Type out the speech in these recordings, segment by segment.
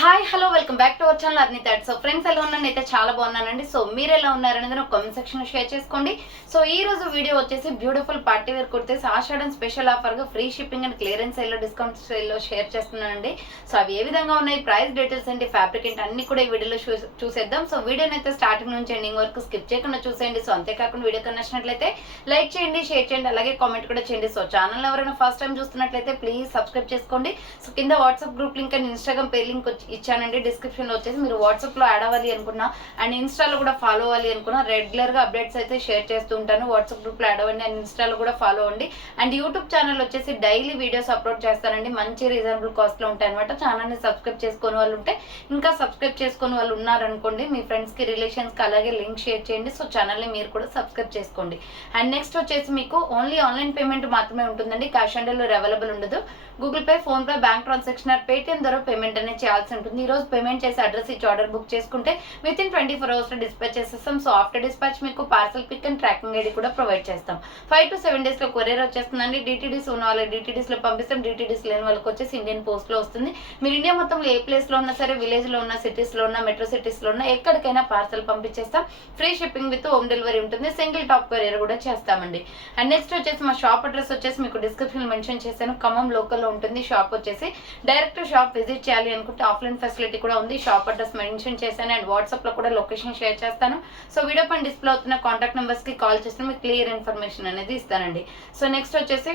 Hi hello welcome back to our channel Arni thought. So friends ఎలా ఉన్నాను, అయితే చాలా బాగున్నానండి. సో మీరు ఎలా ఉన్నారనేది నాకు కామెంట్ సెక్షన్ లో షేర్ చేసుకోండి. సో ఈ రోజు వీడియో వచ్చేసి బ్యూటిఫుల్ పార్టీ వేర్ కుర్తీస్ ఆషాఢం స్పెషల్ ఆఫర్ గా free shipping and clearance sale లో డిస్కౌంట్ సేల్ లో షేర్ చేస్తున్నానండి. సో అవి ఏ విధంగా ఉన్నాయి, ప్రైస్ డీటెయిల్స్ ఏంటి, ఫ్యాబ్రిక్ ఏంటి అన్ని కూడా ఈ వీడియోలో చూసేద్దాం. సో వీడియోని అయితే స్టార్టింగ్ నుంచి ఎండింగ్ వరకు స్కిప్ చేయకుండా చూసేయండి. సో అంతేకాకుండా వీడియో నచ్చినట్లయితే లైక్ చేయండి, షేర్ చేయండి, అలాగే కామెంట్ కూడా చేయండి. సో ఛానల్ ఎవరైనా ఫస్ట్ టైం చూస్తున్నట్లయితే ప్లీజ్ సబ్స్క్రైబ్ చేసుకోండి. సో కింద WhatsApp group link and Instagram page link ఇచ్చానండి డిస్క్రిప్షన్ లో. వచ్చేసి మీరు వాట్సాప్ లో యాడ్ అవ్వాలి అనుకున్నా అండ్ ఇన్స్టాలో కూడా ఫాలో అవ్వాలి అనుకున్నా రెగ్యులర్ గా అప్డేట్స్ అయితే షేర్ చేస్తూ ఉంటాను. వాట్సాప్ గ్రూప్ లో యాడ్ అవ్వండి అండ్ ఇన్స్టాలో కూడా ఫాలో అవ్వండి. అండ్ యూట్యూబ్ ఛానల్ వచ్చేసి డైలీ వీడియోస్ అప్లోడ్ చేస్తానండి, మంచి రీజనబుల్ కాస్ట్ లో ఉంటాయి అనమాట. ఛానల్ ని సబ్స్క్రైబ్ చేసుకునే వాళ్ళు ఉంటే, ఇంకా సబ్స్క్రైబ్ చేసుకునే వాళ్ళు ఉన్నారనుకోండి, మీ ఫ్రెండ్స్ కి రిలేషన్స్ కి అలాగే లింక్ షేర్ చేయండి. సో ఛానల్ ని మీరు కూడా సబ్స్క్రైబ్ చేసుకోండి. అండ్ నెక్స్ట్ వచ్చేసి మీకు ఓన్లీ ఆన్లైన్ పేమెంట్ మాత్రమే ఉంటుందండి, క్యాష్ ఆన్ డెలివరీ అవైలబుల్ ఉండదు. Google Pay, PhonePe, bank transaction Paytm ద్వారా పేమెంట్ అనేది చేయాల్సి ఉంటుంది. ఈ రోజు పేమెంట్ చేసి అడ్రస్ ఇచ్చి ఆర్డర్ బుక్ చేసుకుంటే విత్ ఇన్ 24 hours లో డిస్పాచ్ చేసేస్తాం. సో ఆఫ్టర్ డిస్పాచ్ మీకు parcel pick and tracking ID కూడా ప్రొవైడ్ చేస్తాం. 5 to 7 days లో కొరియర్ వచ్చేస్తుందండి. డిటిడిస్ ఉన్న వాళ్ళకి డిటిడిస్ లో పంపిస్తాం, డిటిడిస్ లేని వాళ్ళకి వచ్చేసి ఇండియన్ పోస్ట్ లో వస్తుంది. మీరు ఇండియా మొత్తంలో ఏ ప్లేస్ లో ఉన్నా సరే, విలేజ్ లో ఉన్న, సిటీస్ లో ఉన్న, మెట్రో సిటీస్ లో ఉన్న ఎక్కడికైనా పార్సల్ పంపించేస్తాం. Free shipping with home delivery ఉంటుంది. సింగిల్ టాప్ కొరియర్ కూడా చేస్తామండి. అండ్ నెక్స్ట్ వచ్చేసి మా షాప్ అడ్రస్ వచ్చేసి మీకు డిస్క్రిప్షన్ మెన్షన్ చేశాను. ఖమ్మం లోకల్ లో ఉంటుంది షాప్ వచ్చేసి. డైరెక్ట్ షాప్ విజిట్ చేయాలి అనుకుంటే ఆఫ్లైన్ ఫెసిలిటీ కూడా ఉంది. షాప్ అడ్రస్ మెన్షన్ చేశాను అండ్ వాట్సాప్ లో కూడా లొకేషన్ షేర్ చేస్తాను. సో వీడియో పైన డిస్ప్లే అవుతున్న కాంటాక్ట్ నెంబర్స్ కి కాల్ చేస్తే మీకు క్లియర్ ఇన్ఫర్మేషన్ అనేది ఇస్తానండి. సో నెక్స్ట్ వచ్చేసి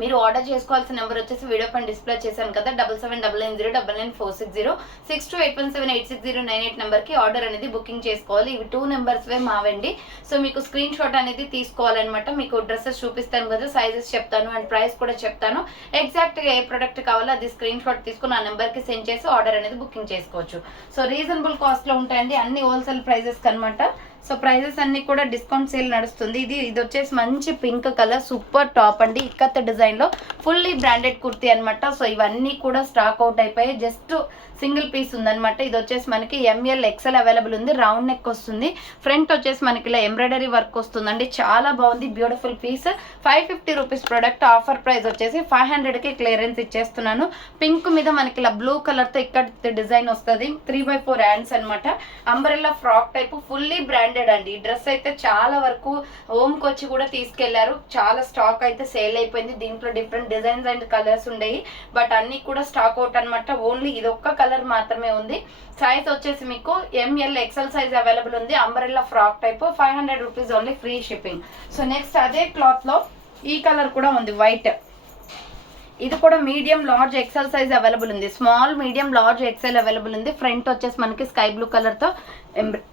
మీరు ఆర్డర్ చేసుకోవాల్సిన నెంబర్ వచ్చేసి వీడియో పైన డిస్ప్లే చేశాను కదా, 7799099460 6281786098 నెంబర్ కి ఆర్డర్ అనేది బుకింగ్ చేసుకోవాలి. ఇవి 2 నెంబర్స్ వే మావండి. సో మీకు స్క్రీన్ షాట్ అనేది తీసుకోవాలన్నమాట. మీకు డ్రెస్సెస్ చూపిస్తాను కదా, సైజెస్ చెప్తాను అండ్ ప్రైస్ కూడా చెప్తాను. ఎగ్జాక్ట్ గా ఏ ప్రొడక్ట్ కావాలో అది స్క్రీన్ షాట్ తీసుకుని ఆ నెంబర్ కి సెండ్ చేసి ఆర్డర్ అనేది బుకింగ్ చేసుకోవచ్చు. సో రీజనబుల్ కాస్ట్ లో ఉంటాయండి, అన్ని హోల్సేల్ ప్రైజెస్ అనమాట. సో ప్రైజెస్ అన్ని కూడా డిస్కౌంట్ సేల్ నడుస్తుంది. ఇది వచ్చేసి మంచి పింక్ కలర్ సూపర్ టాప్ అండి, ఇక్కత్ డిజైన్ లో ఫుల్లీ బ్రాండెడ్ కుర్తీ అనమాట. సో ఇవన్నీ కూడా స్టాక్ అవుట్ అయిపోయి జస్ట్ సింగిల్ పీస్ ఉందనమాట. ఇది వచ్చేసి మనకి ఎంఎల్ ఎక్సెల్ అవైలబుల్ ఉంది. రౌండ్ నెక్ వస్తుంది. ఫ్రంట్ వచ్చేసి మనకి ఇలా ఎంబ్రాయిడరీ వర్క్ వస్తుందండి, చాలా బాగుంది, beautiful piece. 550 rupees product. Offer price వచ్చేసి 500 కి క్లియరెన్స్ ఇచ్చేస్తున్నాను. పింక్ మీద మనకి ఇలా బ్లూ కలర్ తో ఇక్కడ డిజైన్ వస్తుంది. 3x4 హ్యాండ్స్ అనమాట. Umbrella frock type fully branded అండి. ఈ డ్రెస్ అయితే చాలా వరకు హోమ్ కి వచ్చి కూడా తీసుకెళ్లారు. చాలా స్టాక్ అయితే సేల్ అయిపోయింది. దీంట్లో డిఫరెంట్ డిజైన్స్ అండ్ కలర్స్ ఉండేవి, బట్ అన్ని కూడా స్టాక్ అవుట్ అనమాట. ఓన్లీ ఇది ఒక్క కలర్ మాత్రమే ఉంది. సైజ్ వచ్చేసి మీకు ఎంఎల్ ఎక్సెల్ సైజ్ అవైలబుల్ ఉంది. Umbrella frock type 500 rupees only, free shipping. So next అదే క్లాత్ లో ఈ కలర్ కూడా ఉంది, వైట్. ఇది కూడా medium large XL size available ఉంది. Small, medium, large, XL available ఉంది. ఫ్రంట్ వచ్చేసి మనకి స్కై బ్లూ కలర్ తో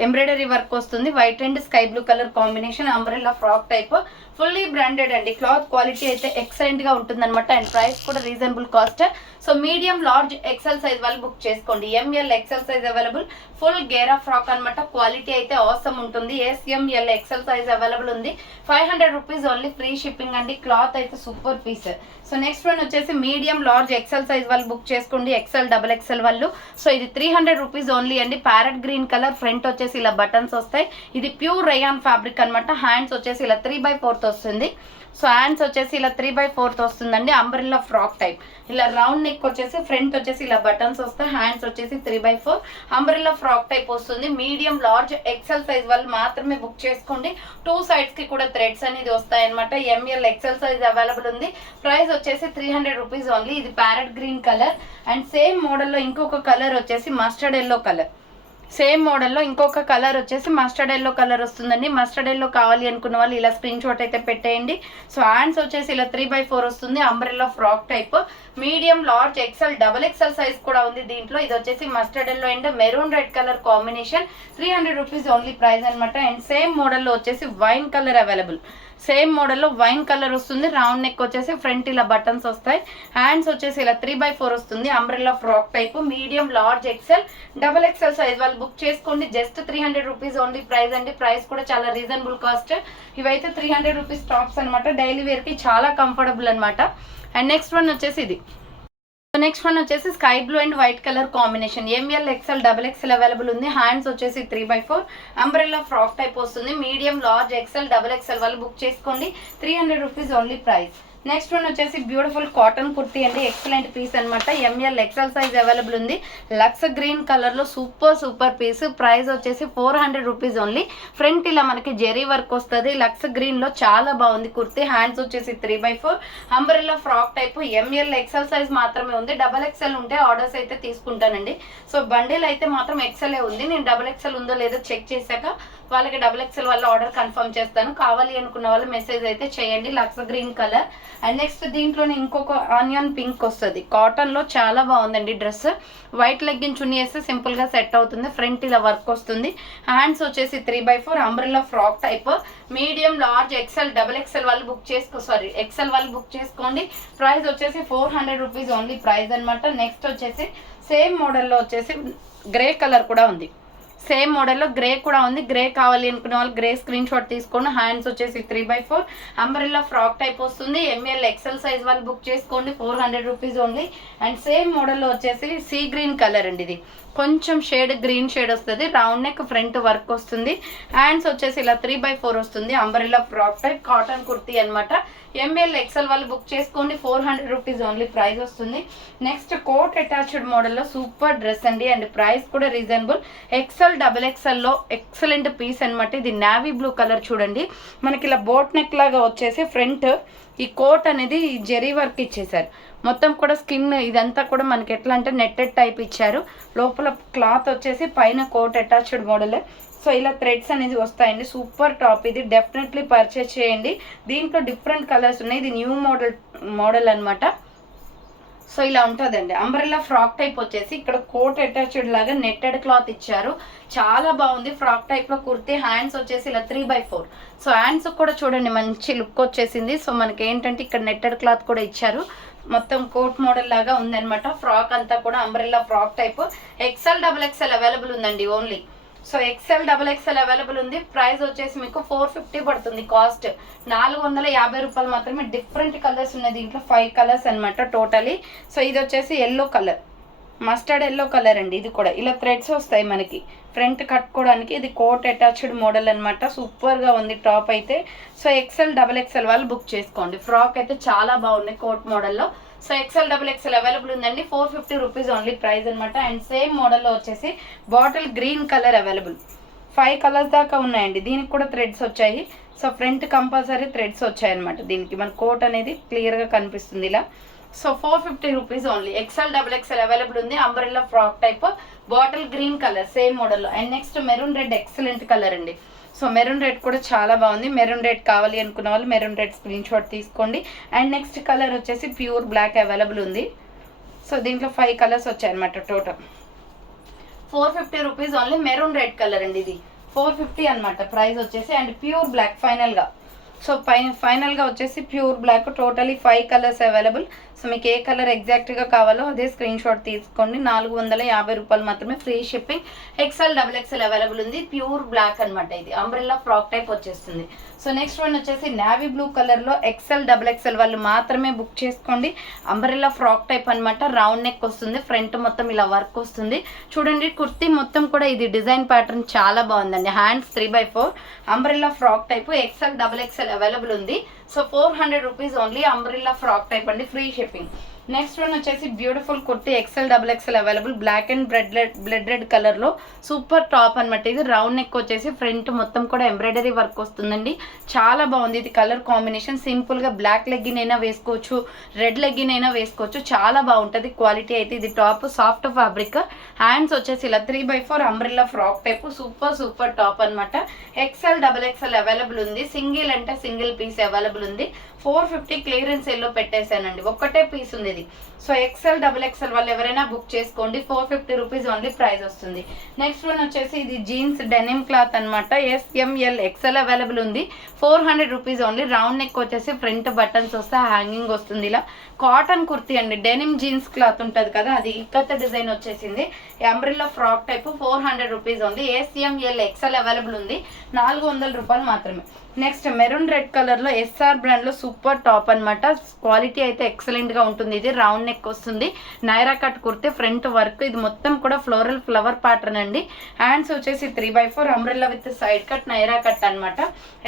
ఎంబ్రాయిడరీ వర్క్ వస్తుంది. White and sky blue colour combination, umbrella frock type, fully branded అండి. క్లాత్ క్వాలిటీ అయితే ఎక్సలెంట్ గా ఉంటుంది అనమాట. అండ్ ప్రైస్ కూడా reasonable cost. So medium, large, XL size వాళ్ళు బుక్ చేసుకోండి. M L XL size available, full గేరా ఫ్రాక్ అనమాట. క్వాలిటీ అయితే ఆసమ్ ఉంటుంది. ఎస్ఎంఎల్ ఎక్సెల్ సైజ్ అవైలబుల్ ఉంది. 500 రూపీస్ ఓన్లీ, ఫ్రీ షిప్పింగ్ అండి. క్లాత్ అయితే super piece. So next one వచ్చేసి మీడియం, లార్జ్, ఎక్సెల్ సైజ్ వాళ్ళు బుక్ చేసుకోండి. ఎక్సెల్, డబుల్ ఎక్సెల్ వాళ్ళు. సో ఇది 300 రూపీస్ ఓన్లీ అండి. ప్యారెట్ గ్రీన్ కలర్, ఫ్రంట్ వచ్చేసి ఇలా బటన్స్ వస్తాయి. ఇది ప్యూర్ రేయాన్ ఫ్యాబ్రిక్ అనమాట. హ్యాండ్స్ వచ్చేసి ఇలా 3x4 వస్తుంది. సో హ్యాండ్స్ వచ్చేసి ఇలా 3x4 వస్తుందండి. Umbrella frock type. ఇలా రౌండ్ నెక్ వచ్చేసి ఫ్రంట్ వచ్చేసి ఇలా బటన్స్ వస్తాయి. హ్యాండ్స్ వచ్చేసి 3x4 అంబ్రెల్లా ఫ్రాక్ టైప్ వస్తుంది. మీడియం, లార్జ్, ఎక్సెల్ సైజ్ వాళ్ళు మాత్రమే బుక్ చేసుకోండి. 2 సైడ్స్ కి కూడా థ్రెడ్స్ అనేది వస్తాయి అనమాట. ఎంఎల్ ఎక్సెల్ సైజ్ అవైలబుల్ ఉంది. ప్రైస్ వచ్చేసి 300 రూపీస్ ఓన్లీ. ఇది parrot green colour. And same మోడల్లో ఇంకొక కలర్ వచ్చేసి మస్టర్డ్ ఎల్లో కలర్. సేమ్ మోడల్లో ఇంకొక కలర్ వచ్చేసి మస్టర్డ్ ఎల్లో కలర్ వస్తుందండి. మస్టర్డ్ ఎల్లో కావాలి అనుకున్న వాళ్ళు ఇలా స్క్రీన్ షాట్ అయితే పెట్టేయండి. సో హ్యాండ్స్ వచ్చేసి ఇలా 3x4 వస్తుంది. Umbrella frock type. Medium, large, XL, double XL size కూడా ఉంది దీంట్లో. ఇది వచ్చేసి mustard yellow and maroon red colour combination. 300 rupees only price అనమాట. అండ్ సేమ్ మోడల్లో వచ్చేసి వైన్ కలర్ అవైలబుల్. సేమ్ మోడల్లో వైన్ కలర్ వస్తుంది. రౌండ్ నెక్ వచ్చేసి ఫ్రంట్ ఇలా బటన్స్ వస్తాయి. హ్యాండ్స్ వచ్చేసి ఇలా 3x4 వస్తుంది. Umbrella frock type. Medium, large, XL, double XL size వాళ్ళు బుక్ చేసుకోండి. జస్ట్ 300 రూపీస్ ఓన్లీ ప్రైస్ అండి. ప్రైస్ కూడా చాలా రీజనబుల్ కాస్ట్. ఇవైతే 300 రూపీస్ టాప్స్ అనమాట. డైలీ వేర్ కి చాలా కంఫర్టబుల్ అనమాట. అండ్ నెక్స్ట్ వన్ వచ్చేసి ఇది. నెక్స్ట్ వన్ వచ్చేసి sky blue and white colour combination. ML XL, double XL available ఉంది. హ్యాండ్స్ వచ్చేసి 3x4 అంబ్రెల్లా ఫ్రాక్ టైప్ వస్తుంది. Medium, large, XL, double XL వాళ్ళు బుక్ చేసుకోండి. 300 rupees only price. Next one వచ్చేసి beautiful cotton kurti అండి, excellent piece అనమాట. ML XL size available ఉంది. Lux green కలర్లో సూపర్ పీస్. ప్రైస్ వచ్చేసి 400 రూపీస్ ఓన్లీ. ఫ్రంట్ ఇలా మనకి జెరీ వర్క్ వస్తుంది. లక్స్ గ్రీన్లో చాలా బాగుంది కుర్తీ. హ్యాండ్స్ వచ్చేసి 3/4 umbrella frock type. ML XL size మాత్రమే ఉంది. డబల్ ఎక్సెల్ ఉంటే ఆర్డర్స్ అయితే తీసుకుంటానండి. సో బండిల్ అయితే మాత్రం ఎక్సెల్ ఉంది. నేను డబల్ ఎక్సెల్ ఉందో లేదో చెక్ చేశాక వాళ్ళకి డబల్ ఎక్సెల్ వాళ్ళ ఆర్డర్ కన్ఫర్మ్ చేస్తాను. కావాలి అనుకున్న వాళ్ళు మెసేజ్ అయితే చేయండి. లక్స్ గ్రీన్ కలర్. అండ్ నెక్స్ట్ దీంట్లోనే ఇంకొక ఆనియన్ పింక్ వస్తుంది. కాటన్లో చాలా బాగుందండి డ్రెస్. వైట్ లెగ్గిన్ చున్నీ వేస్తే సింపుల్గా సెట్ అవుతుంది. ఫ్రంట్ ఇలా వర్క్ వస్తుంది. హ్యాండ్స్ వచ్చేసి 3/4 umbrella frock type. Medium, large, XL, double XL వాళ్ళు ఎక్సెల్ వాళ్ళు బుక్ చేసుకోండి. ప్రైస్ వచ్చేసి 400 రూపీస్ ఓన్లీ ప్రైస్ అనమాట. నెక్స్ట్ వచ్చేసి సేమ్ మోడల్లో వచ్చేసి గ్రే కలర్ కూడా ఉంది. సేమ్ మోడల్లో గ్రే కూడా ఉంది. గ్రే కావాలి అనుకునే వాళ్ళు గ్రే స్క్రీన్ షాట్ తీసుకోండి. హ్యాండ్స్ వచ్చేసి 3/4 అంబ్రెల్లా ఫ్రాక్ టైప్ వస్తుంది. ఎంఎల్ ఎక్సెల్ సైజ్ వాళ్ళు బుక్ చేసుకోండి. 400 రూపీస్ ఓన్లీ. అండ్ సేమ్ మోడల్లో వచ్చేసి సీ గ్రీన్ కలర్ అండి. ఇది కొంచెం షేడ్ గ్రీన్ షేడ్ వస్తుంది. రౌండ్ నెక్, ఫ్రంట్ వర్క్ వస్తుంది. హ్యాండ్స్ వచ్చేసి ఇలా 3/4 వస్తుంది. Umbrella frock type cotton kurti అనమాట. ఎంఎల్ ఎక్సెల్ వాళ్ళు బుక్ చేసుకోండి. 400 రూపీస్ ఓన్లీ ప్రైస్ వస్తుంది. నెక్స్ట్ కోట్ అటాచ్డ్ మోడల్లో సూపర్ డ్రెస్ అండి. అండ్ ప్రైస్ కూడా రీజనబుల్. ఎక్సెల్, డబుల్ ఎక్సెల్లో ఎక్సలెంట్ పీస్ అనమాట. ఇది నావీ బ్లూ కలర్ చూడండి. మనకి ఇలా బోట్ నెక్ లాగా వచ్చేసి ఫ్రంట్ ఈ కోట్ అనేది జెరీ వర్క్ ఇచ్చేసారు. మొత్తం కూడా స్కిన్ ఇదంతా కూడా మనకి ఎట్లా అంటే నెట్టెడ్ టైప్ ఇచ్చారు. లోపల క్లాత్ వచ్చేసి పైన కోట్ అటాచ్డ్ మోడల్. సో ఇలా థ్రెడ్స్ అనేది వస్తాయండి. సూపర్ టాప్ ఇది. డెఫినెట్లీ పర్చేస్ చేయండి. దీంట్లో డిఫరెంట్ కలర్స్ ఉన్నాయి. ఇది న్యూ మోడల్ అనమాట. సో ఇలా ఉంటుందండి. అంబ్రెల్లా ఫ్రాక్ టైప్ వచ్చేసి ఇక్కడ కోట్ అటాచ్డ్ లాగా నెట్టెడ్ క్లాత్ ఇచ్చారు. చాలా బాగుంది. ఫ్రాక్ టైప్ లో కుర్తీ. హ్యాండ్స్ వచ్చేసి ఇలా 3/4. సో హ్యాండ్స్ కూడా చూడండి మంచి లుక్ వచ్చేసింది. సో మనకి ఏంటంటే ఇక్కడ నెట్టెడ్ క్లాత్ కూడా ఇచ్చారు. మొత్తం కోట్ మోడల్ లాగా ఉందన్నమాట. ఫ్రాక్ అంతా కూడా umbrella frock type. XL, double XL available ఉందండి only. So XL, double XL available ఉంది. ప్రైస్ వచ్చేసి మీకు 450 పడుతుంది. కాస్ట్ 450 రూపాయలు మాత్రమే. డిఫరెంట్ కలర్స్ ఉన్నాయి దీంట్లో. 5 కలర్స్ అనమాట టోటలీ. సో ఇది వచ్చేసి yellow colour, mustard yellow colour అండి. ఇది కూడా ఇలా థ్రెడ్స్ వస్తాయి మనకి ఫ్రంట్ కట్టుకోవడానికి. ఇది కోట్ అటాచ్డ్ మోడల్ అనమాట. సూపర్గా ఉంది టాప్ అయితే. సో ఎక్సెల్, డబుల్ ఎక్సెల్ వాళ్ళు బుక్ చేసుకోండి. ఫ్రాక్ అయితే చాలా బాగున్నాయి కోట్ మోడల్లో. So XL, double XL available ఉందండి. 450 రూపీస్ ఓన్లీ ప్రైస్ అనమాట. అండ్ సేమ్ మోడల్లో వచ్చేసి bottle green colour available. 5 colours దాకా ఉన్నాయండి. దీనికి కూడా థ్రెడ్స్ వచ్చాయి. సో ఫ్రంట్ కంపల్సరీ థ్రెడ్స్ వచ్చాయన్నమాట. దీనికి మన కోట్ అనేది క్లియర్గా కనిపిస్తుంది ఇలా. So 450 rupees only. XL, double XL available ఉంది. Umbrella frock type, bottle green colour same మోడల్లో. And next maroon red excellent colour అండి. సో మెరూన్ రెడ్ కూడా చాలా బాగుంది. మెరూన్ రెడ్ కావాలి అనుకున్న వాళ్ళు మెరూన్ రెడ్ స్క్రీన్ షాట్ తీసుకోండి. అండ్ నెక్స్ట్ కలర్ వచ్చేసి ప్యూర్ బ్లాక్ అవైలబుల్ ఉంది. సో దీంట్లో 5 కలర్స్ వచ్చాయన్నమాట total. 450 rupees only. Maroon red colour అండి. ఇది 450 అనమాట ప్రైస్ వచ్చేసి. అండ్ ప్యూర్ బ్లాక్ ఫైనల్గా. సో ఫైనల్గా వచ్చేసి pure black. Totally 5 colours available. So మీకు ఏ కలర్ ఎగ్జాక్ట్గా కావాలో అదే స్క్రీన్ షాట్ తీసుకోండి. 450 రూపాయలు మాత్రమే. Free shipping. XL, double XL available ఉంది. ప్యూర్ బ్లాక్ అనమాట. ఇది అంబ్రెల్లా ఫ్రాక్ టైప్ వచ్చేస్తుంది. సో నెక్స్ట్ వన్ వచ్చేసి నావీ బ్లూ కలర్లో ఎక్సెల్, డబుల్ ఎక్సెల్ వాళ్ళు మాత్రమే బుక్ చేసుకోండి. అంబ్రెల్లా ఫ్రాక్ టైప్ అనమాట. రౌండ్ నెక్ వస్తుంది. ఫ్రంట్ మొత్తం ఇలా వర్క్ వస్తుంది. చూడండి కుర్తీ మొత్తం కూడా ఇది డిజైన్ ప్యాటర్న్ చాలా బాగుందండి. Hands 3/4 umbrella frock type. XL, double XL available ఉంది. So 400 rupees only. Umbrella frock type అండి. Free shipping. నెక్స్ట్ వన్ వచ్చేసి beautiful kurti. XL, double XL available. Black and blood red కలర్లో సూపర్ టాప్ అనమాట. ఇది round neck వచ్చేసి front మొత్తం కూడా embroidery work వస్తుందండి. చాలా బాగుంది. ఇది కలర్ కాంబినేషన్. సింపుల్గా బ్లాక్ లెగ్గిన్ అయినా వేసుకోవచ్చు, రెడ్ లెగ్గిన్ అయినా వేసుకోవచ్చు. చాలా బాగుంటుంది క్వాలిటీ అయితే. ఇది టాప్ సాఫ్ట్ ఫ్యాబ్రిక్. హ్యాండ్స్ వచ్చేసి ఇలా 3/4 umbrella frock type. Super top అనమాట. ఎక్సెల్, డబుల్ ఎక్సెల్ అవైలబుల్ ఉంది. సింగిల్ అంటే సింగిల్ పీస్ అవైలబుల్ ఉంది. 450 క్లియరెన్స్ ఎల్లో పెట్టేశానండి. ఒక్కటే పీస్ ఉంది ఇది. సో ఎక్సెల్, డబుల్ ఎక్సెల్ వాళ్ళు ఎవరైనా బుక్ చేసుకోండి. 450 రూపీస్ ఓన్లీ ప్రైస్ వస్తుంది. నెక్స్ట్ వన్ వచ్చేసి ఇది జీన్స్ డెనిమ్ క్లాత్ అనమాట. SML ఎక్సెల్ అవైలబుల్ ఉంది. 400 రూపీస్ ఓన్లీ. రౌండ్ నెక్ వచ్చేసి ఫ్రంట్ బటన్స్ వస్తే హ్యాంగింగ్ వస్తుంది ఇలా. కాటన్ కుర్తీ అండి, డెనిమ్ జీన్స్ క్లాత్ ఉంటుంది కదా, అది ఇక్కత డిజైన్ వచ్చేసింది. అంబ్రెల్లా ఫ్రాక్ టైప్ 400 రూపీస్ ఉంది. ACML XL అవైలబుల్ ఉంది. 400 రూపాయలు మాత్రమే. నెక్స్ట్ మెరూన్ రెడ్ కలర్ లో SR బ్రాండ్ లో సూపర్ టాప్ అనమాట. క్వాలిటీ అయితే ఎక్సలెంట్ గా ఉంటుంది. ఇది రౌండ్ నెక్ వస్తుంది, నైరా కట్ కుర్తే, ఫ్రంట్ వర్క్. ఇది మొత్తం కూడా ఫ్లోరల్ ఫ్లవర్ ప్యాటర్న్ అండి. హ్యాండ్స్ వచ్చేసి 3/4 umbrella with side cut Naira cut అనమాట.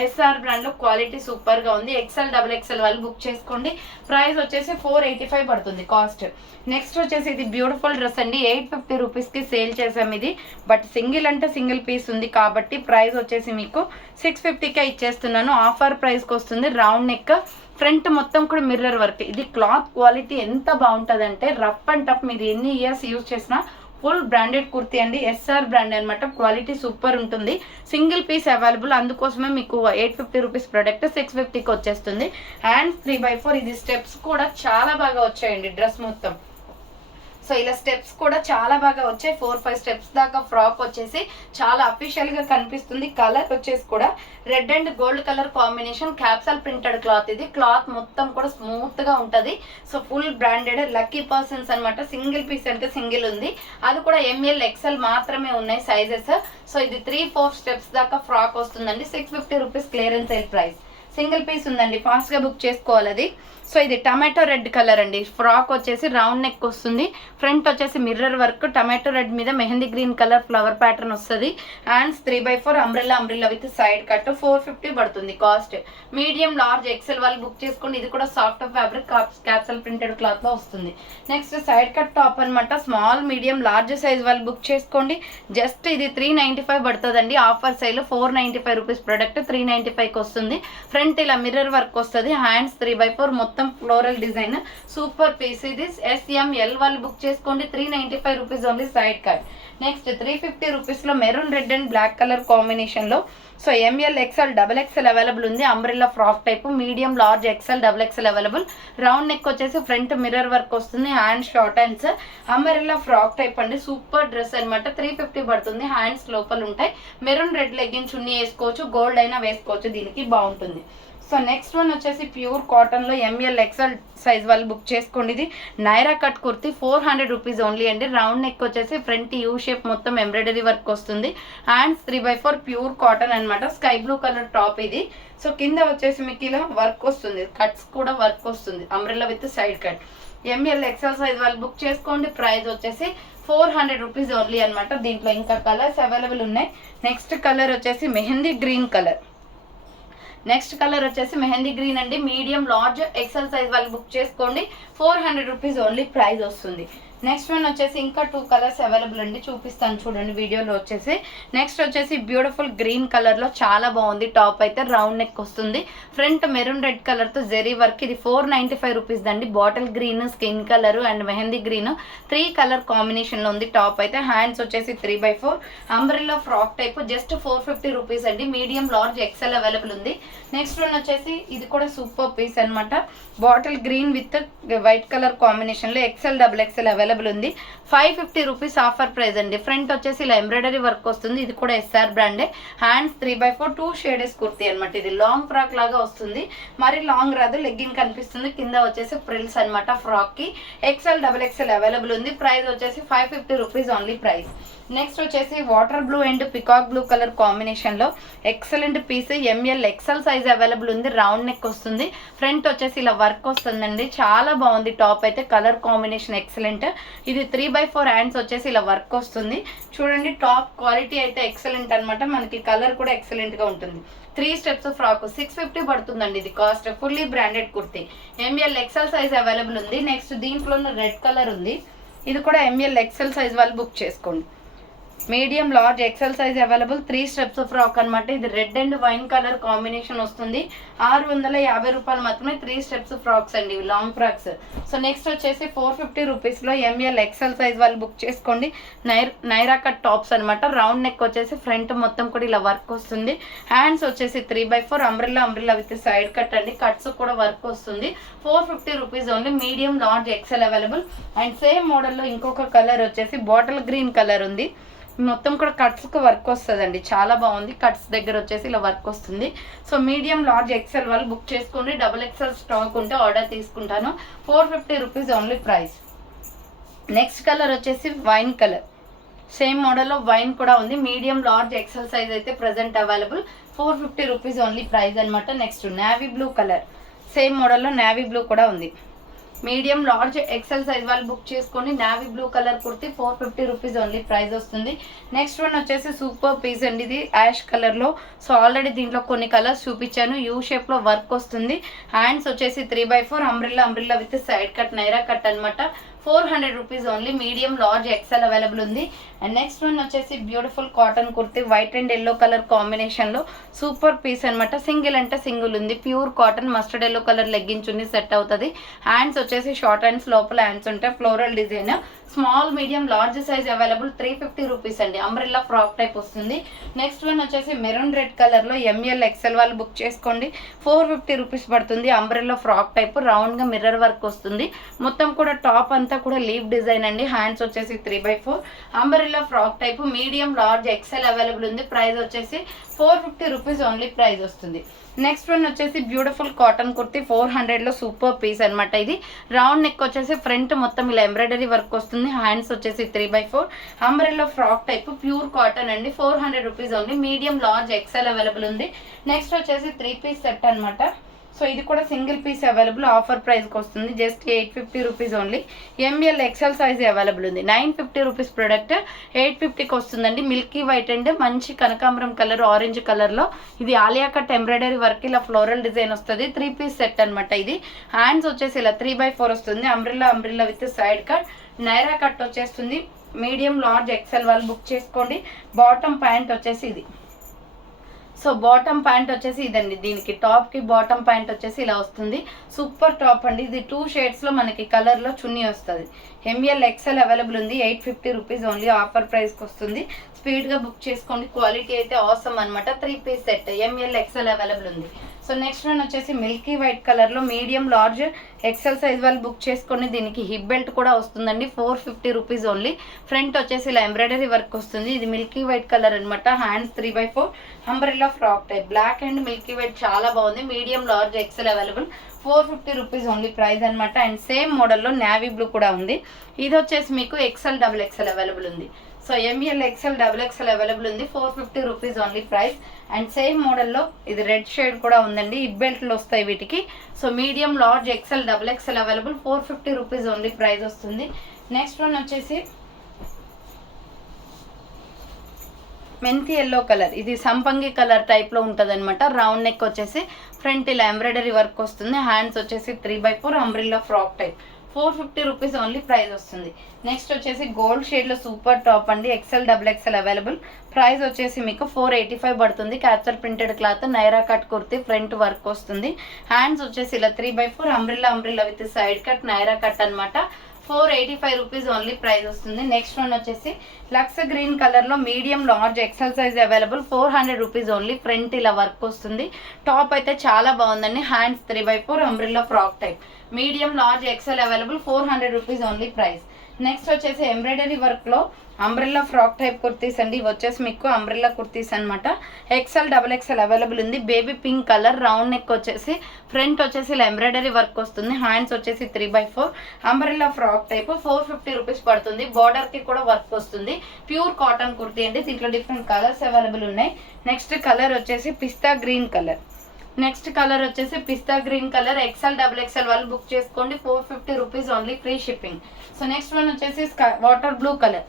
SR బ్రాండ్ లో క్వాలిటీ సూపర్ గా ఉంది. XL XXL వాళ్ళు బుక్ చేసుకోండి. ప్రైస్ వచ్చేసి 485 పడుతుంది కాస్ట్. నెక్స్ట్ వచ్చేసి ఇది బ్యూటిఫుల్ డ్రెస్ అండి, 850 రూపీస్ కి సేల్ చేసాం ఇది. బట్ సింగిల్ అంటే సింగిల్ పీస్ ఉంది కాబట్టి ప్రైస్ వచ్చేసి మీకు 650కే ఇచ్చేస్తున్నాను. ఆఫర్ ప్రైస్ కి వస్తుంది. రౌండ్ నెక్, ఫ్రంట్ మొత్తం కూడా మిర్రర్ వర్క్. ఇది క్లాత్ క్వాలిటీ ఎంత బాగుంటుంది అంటే రఫ్ అండ్ టఫ్, మీరు ఎన్ని ఇయర్స్ యూజ్ చేసినా ఫుల్ బ్రాండెడ్ కుర్తీ అండి. SR బ్రాండ్ అనమాట. క్వాలిటీ సూపర్ ఉంటుంది. సింగిల్ పీస్ అవైలబుల్, అందుకోసమే మీకు 850 రూపీస్ ప్రొడక్ట్ 650కి వచ్చేస్తుంది. హ్యాండ్స్ 3/4. ఇది స్టెప్స్ కూడా చాలా బాగా వచ్చాయండి డ్రెస్ మొత్తం. సో ఇలా స్టెప్స్ కూడా చాలా బాగా వచ్చాయి. 4-5 స్టెప్స్ దాకా ఫ్రాక్ వచ్చేసి చాలా అఫీషియల్ గా కనిపిస్తుంది. కలర్ వచ్చేసి కూడా red and gold colour combination, capsule printed cloth. ఇది క్లాత్ మొత్తం కూడా స్మూత్ గా ఉంటది. So full branded, lucky persons అనమాట. సింగిల్ పీస్ అంటే సింగిల్ ఉంది, అది కూడా ML XL మాత్రమే ఉన్నాయి సైజెస్. సో ఇది 3-4 స్టెప్స్ దాకా ఫ్రాక్ వస్తుందండి. 650 rupees clearance sale price. Single piece ఉందండి, ఫాస్ట్ గా బుక్ చేసుకోవాలి అది. సో ఇది టమాటో రెడ్ కలర్ అండి. ఫ్రాక్ వచ్చేసి రౌండ్ నెక్ వస్తుంది, ఫ్రంట్ వచ్చేసి మిర్రర్ వర్క్, టమాటో రెడ్ మీద mehndi green colour flower pattern వస్తుంది. Hands 3/4 umbrella with side cut. 450 పడుతుంది కాస్ట్. మీడియం లార్జ్ XL వాళ్ళు బుక్ చేసుకోండి. ఇది కూడా soft fabric capsule printed cloth లో వస్తుంది. నెక్స్ట్ సైడ్ కట్ టాప్ అనమాట. స్మాల్ మీడియం లార్జ్ సైజ్ వాళ్ళు బుక్ చేసుకోండి. జస్ట్ ఇది 395 పడుతుందండి. ఆఫర్ సైల్ 495 రూపీస్ ప్రొడక్ట్ 395కి వస్తుంది. ఫ్రంట్ ఇలా మిర్రర్ వర్క్ వస్తుంది. హ్యాండ్స్ 3/4 మొత్తం ఫ్లోరల్ డిజైన్, సూపర్ పీస్. ఇది SML వాళ్ళు బుక్ చేసుకోండి. 395 rupees only side cut. Next 350 rupees లో maroon red and black colour combination లో. So ML XL XXL available ఉంది. Umbrella frock type, medium large XL XXL available. Round neck వచ్చేసి front mirror work వస్తుంది. Hands short hands, umbrella frock type అండి. Super dress అనమాట. 350 పడుతుంది. Hands లోపల ఉంటాయి. Maroon red legging చున్నీ వేసుకోవచ్చు, గోల్డ్ అయినా వేసుకోవచ్చు, దీనికి బాగుంటుంది. సో నెక్స్ట్ వన్ వచ్చేసి ప్యూర్ కాటన్ లో ML XL సైజ్ వాళ్ళు బుక్ చేసుకోండి. ఇది Naira cut kurti 400 rupees only అండి. రౌండ్ నెక్ వచ్చేసి ఫ్రంట్ యూ షేప్ మొత్తం ఎంబ్రాయిడరీ వర్క్ వస్తుంది. హ్యాండ్స్ 3/4 ప్యూర్ కాటన్ అనమాట. స్కై బ్లూ కలర్ టాప్ ఇది. సో కింద వచ్చేసి మీకు ఇలా వర్క్ వస్తుంది, కట్స్ కూడా వర్క్ వస్తుంది, umbrella with side cut. ML XL size వాళ్ళు బుక్ చేసుకోండి. ప్రైస్ వచ్చేసి 400 రూపీస్ ఓన్లీ అనమాట. దీంట్లో ఇంకా కలర్స్ అవైలబుల్ ఉన్నాయి. నెక్స్ట్ కలర్ వచ్చేసి mehndi green colour. Next colour వచ్చేసి మెహందీ గ్రీన్ అండి. మీడియం లార్జ్ XL సైజ్ వాళ్ళు బుక్ చేసుకోండి. 400 రూపీస్ ఓన్లీ ప్రైస్ వస్తుంది. నెక్స్ట్ వన్ వచ్చేసి ఇంకా 2 కలర్స్ అవైలబుల్ అండి, చూపిస్తాను చూడండి వీడియోలో వచ్చేసి. నెక్స్ట్ వచ్చేసి బ్యూటిఫుల్ గ్రీన్ కలర్ లో చాలా బాగుంది. టాప్ అయితే రౌండ్ నెక్ వస్తుంది. ఫ్రంట్ మెరూన్ రెడ్ కలర్ తో జెరీ వర్క్. ఇది 495 రూపీస్ అండి. Bottle green, skin colour and mehndi green 3 colour combination లో ఉంది. టాప్ అయితే హ్యాండ్స్ వచ్చేసి 3/4 umbrella frock type. Just 450 rupees అండి. మీడియం లార్జ్ XL అవైలబుల్ ఉంది. నెక్స్ట్ వన్ వచ్చేసి ఇది కూడా సూపర్ పీస్ అనమాట. Bottle green with white colour combination లో XL XXL అవైలబుల్ ఉంది. 550 రూపీస్ ఆఫర్ ప్రైస్ అండి. ఫ్రంట్ వచ్చేసి ఇలా ఎంబ్రాయిడరీ వర్క్ వస్తుంది. ఇది కూడా SR బ్రాండే. హ్యాండ్స్ 3/4 2 షేడెస్ కుర్తీ అనమాట. ఇది లాంగ్ ఫ్రాక్ లాగా వస్తుంది, మరి లాంగ్ రాదు, లెగ్గిన్ కనిపిస్తుంది. కింద వచ్చేసి ఫ్రిల్స్ అనమాట ఫ్రాక్ కి. XL XXL అవైలబుల్ ఉంది. ప్రైస్ వచ్చేసి 550 రూపీస్ ఓన్లీ ప్రైస్. నెక్స్ట్ వచ్చేసి water blue and peacock blue colour combination లో excellent piece. ML XL size available ఉంది. రౌండ్ నెక్ వస్తుంది. ఫ్రంట్ వచ్చేసి ఇలా వర్క్ వస్తుందండి, చాలా బాగుంది. టాప్ అయితే కలర్ కాంబినేషన్ ఎక్సలెంట్. ఇది 3/4 హ్యాండ్స్ వచ్చేసి ఇలా వర్క్ వస్తుంది. చూడండి టాప్ క్వాలిటీ అయితే ఎక్సలెంట్ అనమాట. మనకి కలర్ కూడా ఎక్సలెంట్ గా ఉంటుంది. 3 స్టెప్స్ ఫ్రాక్ 650 పడుతుందండి. ఇది cost. Fully branded kurti. ML XL size available ఉంది. నెక్స్ట్ దీంట్లో రెడ్ కలర్ ఉంది. ఇది కూడా ML XL సైజ్ వాళ్ళు బుక్ చేసుకోండి. Medium large XL size available. 3 steps frock అనమాట. ఇది red and wine colour combination వస్తుంది. 650 రూపాయలు మాత్రమే 3 స్టెప్స్ ఫ్రాక్స్ అండి, లాంగ్ ఫ్రాక్స్. సో నెక్స్ట్ వచ్చేసి 450 రూపీస్ లో ML XL సైజ్ వాళ్ళు బుక్ చేసుకోండి. నైరా కట్ టాప్స్ అనమాట. రౌండ్ నెక్ వచ్చేసి ఫ్రంట్ మొత్తం కూడా ఇలా వర్క్ వస్తుంది. హ్యాండ్స్ వచ్చేసి 3/4 అంబ్రెల్లా విత్ సైడ్ కట్ అండి. కట్స్ కూడా వర్క్ వస్తుంది. 450 rupees only. Medium large XL available. And same మోడల్లో ఇంకొక కలర్ వచ్చేసి బాటిల్ గ్రీన్ కలర్ ఉంది. మొత్తం కూడా కట్స్కి వర్క్ వస్తుందండి, చాలా బాగుంది. కట్స్ దగ్గర వచ్చేసి ఇలా వర్క్ వస్తుంది. సో మీడియం లార్జ్ ఎక్సెల్ వాళ్ళు బుక్ చేసుకోండి. డబుల్ ఎక్సెల్ స్టాక్ ఉంటే ఆర్డర్ తీసుకుంటాను. 450 rupees only price. Next colour వచ్చేసి వైన్ కలర్, సేమ్ మోడల్లో వైన్ కూడా ఉంది. మీడియం లార్జ్ ఎక్సెల్ సైజ్ అయితే present available. 450 rupees only price అనమాట. Next navy blue colour, same మోడల్లో నేవీ బ్లూ కూడా ఉంది. మీడియం లార్జ్ ఎక్సెల్ సైజ్ వాళ్ళు బుక్ చేసుకోండి. Navy blue colour kurti 450 rupees only price వస్తుంది. నెక్స్ట్ వన్ వచ్చేసి సూపర్ పీస్ అండి, ఇది యాష్ కలర్లో. సో ఆల్రెడీ దీంట్లో కొన్ని కలర్స్ చూపించాను. యూ షేప్లో వర్క్ వస్తుంది. హ్యాండ్స్ వచ్చేసి 3/4 umbrella with side cut Naira cut అనమాట. 400 rupees only. Medium large XL available ఉంది. అండ్ నెక్స్ట్ వన్ వచ్చేసి beautiful cotton kurti, white and yellow colour కాంబినేషన్లో సూపర్ పీస్ అనమాట. సింగిల్ అంటే సింగిల్ ఉంది. Pure cotton mustard yellow colour leggings ఉంది, set అవుతుంది. Hands వచ్చేసి షార్ట్ హ్యాండ్స్, లోపల హ్యాండ్స్ ఉంటాయి. Floral design, small medium large size available. 350 rupees అండి. అంబ్రెల్లా ఫ్రాక్ టైప్ వస్తుంది. నెక్స్ట్ వన్ వచ్చేసి మెరూన్ రెడ్ కలర్లో ఎంఎల్ ఎక్సెల్ వాళ్ళు బుక్ చేసుకోండి. 450 రూపీస్ పడుతుంది. అంబ్రెల్లా ఫ్రాక్ టైప్, రౌండ్గా మిర్రర్ వర్క్ వస్తుంది. మొత్తం కూడా టాప్ అంతా కూడా లీవ్ డిజైన్ అండి. హ్యాండ్స్ వచ్చేసి 3/4 umbrella frock type. Medium large XL available ఉంది. ప్రైస్ వచ్చేసి 450 రూపీస్ ఓన్లీ ప్రైస్ వస్తుంది. నెక్స్ట్ వన్ వచ్చేసి బ్యూటిఫుల్ కాటన్ కుర్తి 400లో సూపర్ పీస్ అనమాట. ఇది రౌండ్ నెక్ వచ్చేసి ఫ్రంట్ మొత్తం ఇలా ఎంబ్రాయిడరీ వర్క్ వస్తుంది. హ్యాండ్స్ వచ్చేసి 3/4 umbrella frock type, pure cotton అండి. 400 rupees only. Medium large XL available ఉంది. నెక్స్ట్ వచ్చేసి 3 పీస్ సెట్ అనమాట. సో ఇది కూడా సింగిల్ పీస్ అవైలబుల్. ఆఫర్ ప్రైస్కి వస్తుంది. Just 850 rupees only. ML XL size available ఉంది. 950 రూపీస్ ప్రోడక్ట్ 850కి వస్తుందండి. మిల్కీ వైట్ అండ్ మంచి కనకాంబరం కలర్, ఆరెంజ్ కలర్లో. ఇది ఆలియా కట్ ఎంబ్రాయిడరీ వర్క్, ఇలా ఫ్లోరల్ డిజైన్ వస్తుంది. 3 పీస్ సెట్ అనమాట. ఇది హ్యాండ్స్ వచ్చేసి ఇలా 3/4 వస్తుంది. Umbrella with side cut Naira cut వచ్చేస్తుంది. మీడియం లార్జ్ ఎక్సెల్ వాళ్ళు బుక్ చేసుకోండి. బాటమ్ ప్యాంట్ వచ్చేసి ఇది. సో బాటమ్ ప్యాంట్ వచ్చేసి ఇదండి. దీనికి టాప్కి బాటమ్ ప్యాంట్ వచ్చేసి ఇలా వస్తుంది. సూపర్ టాప్ అండి. ఇది 2 షేడ్స్లో మనకి కలర్లో చున్నీ వస్తుంది. ఎంఎల్ ఎక్సెల్ అవైలబుల్ ఉంది. 850 రూపీస్ ఓన్లీ. ఆఫర్ ప్రైస్కి వస్తుంది. స్పీడ్గా బుక్ చేసుకోండి. క్వాలిటీ అయితే ఆసమ్ అనమాట. 3 piece set ML XL available ఉంది. సో నెక్స్ట్ వన్ వచ్చేసి మిల్కీ వైట్ కలర్లో మీడియం లార్జ్ ఎక్సెల్ సైజ్ వాళ్ళు బుక్ చేసుకోండి. దీనికి హిప్ బెల్ట్ కూడా వస్తుందండి. 450 రూపీస్ ఓన్లీ. ఫ్రంట్ వచ్చేసి ఇలా ఎంబ్రాయిడరీ వర్క్ వస్తుంది. ఇది మిల్కీ వైట్ కలర్ అనమాట. Hands 3/4 umbrella frock type, black and milky white చాలా బాగుంది. Medium large XL available. 450 rupees only price అనమాట. అండ్ సేమ్ మోడల్లో నేవీ బ్లూ కూడా ఉంది. ఇది వచ్చేసి మీకు ఎక్సెల్ డబుల్ ఎక్సెల్ అవైలబుల్ ఉంది. So ML XL double XL available ఉంది. 450 rupees only price. And same మోడల్లో ఇది రెడ్ షేడ్ కూడా ఉందండి. హిప్ బెల్ట్లు వస్తాయి వీటికి. So medium large XL double XL available. 450 rupees only price వస్తుంది. నెక్స్ట్ వన్ వచ్చేసి మెంతి ఎల్లో కలర్, ఇది సంపంగి కలర్ టైప్లో ఉంటుంది అనమాట. రౌండ్ నెక్ వచ్చేసి ఫ్రంట్ ఇలా ఎంబ్రాయిడరీ వర్క్ వస్తుంది. హ్యాండ్స్ వచ్చేసి 3/4 umbrella frock type. 450 rupees only price వస్తుంది. నెక్స్ట్ వచ్చేసి గోల్డ్ షేడ్లో సూపర్ టాప్ అండి. XL double XL available. Price వచ్చేసి మీకు 485 పడుతుంది. Capture printed cloth, Naira cut kurti, front work వస్తుంది. హ్యాండ్స్ వచ్చేసి ఇలా 3/4 umbrella with side cut Naira cut అనమాట. 485 రూపీస్ ఓన్లీ ప్రైస్ వస్తుంది. నెక్స్ట్ వన్ వచ్చేసి లక్స్ గ్రీన్ కలర్లో medium large XL size available. 400 rupees only. Front ఇలా వర్క్ వస్తుంది. టాప్ అయితే చాలా బాగుందండి. Hands 3/4 umbrella frock type. Medium large XL available. 400 rupees only price. Next వచ్చేసి ఎంబ్రాయిడరీ వర్క్లో అంబ్రెల్లా ఫ్రాక్ టైప్ కుర్తీస్ అండి. ఇవి వచ్చేసి మీకు అంబ్రెల్లా కుర్తీస్ అనమాట. ఎక్సెల్ డబుల్ ఎక్సెల్ అవైలబుల్ ఉంది. Baby pink colour, round neck వచ్చేసి ఫ్రంట్ వచ్చేసి ఇలా ఎంబ్రాయిడరీ వర్క్ వస్తుంది. హ్యాండ్స్ వచ్చేసి 3/4 అంబ్రెల్లా ఫ్రాక్ టైప్. 450 రూపీస్ పడుతుంది. బార్డర్కి కూడా వర్క్ వస్తుంది. ప్యూర్ కాటన్ కుర్తీ అండి. దీంట్లో డిఫరెంట్ కలర్స్ అవైలబుల్ ఉన్నాయి. నెక్స్ట్ కలర్ వచ్చేసి pista green colour. Pista green colour XL double XL వాళ్ళు బుక్ చేసుకోండి. 450 rupees only. Free shipping. So next one వచ్చేసి వాటర్ బ్లూ కలర్.